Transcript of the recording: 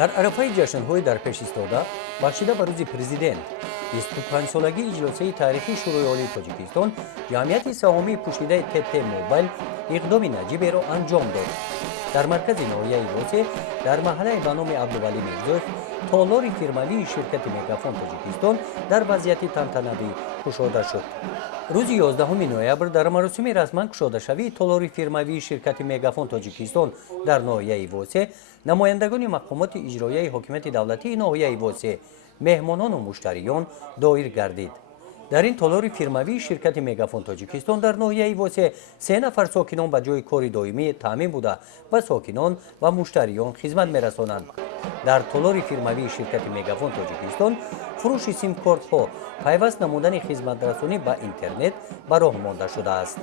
дар арафаи ҷашнҳои дар пеш истода бахшида ба рӯзи президент 25-солагии иҷлосии таърихии шӯрои олии тоҷикистон ҷамъияти саҳомии пӯшидаи ТТ Мобайл иқдоми наҷиберо анҷом дод. дар маркази ноҳияи Восе дар маҳаллае ба номи Абдувалӣ Мирзоев толори фирмавии ширкати Мегафон Тоҷикистон дар вазъияти тантанавӣ кушода шуд. рӯзи 11 ноябр дар маросими расман кушодашавии толори фирмавии ширкати Мегафон Тоҷикистон дар ноҳияи Восе намояндагони мақомоти иҷроияи ҳокимияти давлатии ноҳияи Восе, меҳмонону муштариён доир гардид. дар ин толори фирмавии ширкати Мегафон Тоҷикистон дар ноҳияи Восе 3 нафар сокинон ба ҷои кори доимӣ таъмин буда ба сокинон ва муштариён хизмат мерасонанд. дар толори фирмавии ширкати Мегафон Тоҷикистон фурӯши симкортҳо, пайваст намудани хизматрасонӣ ба интернет ба роҳ монда шудааст.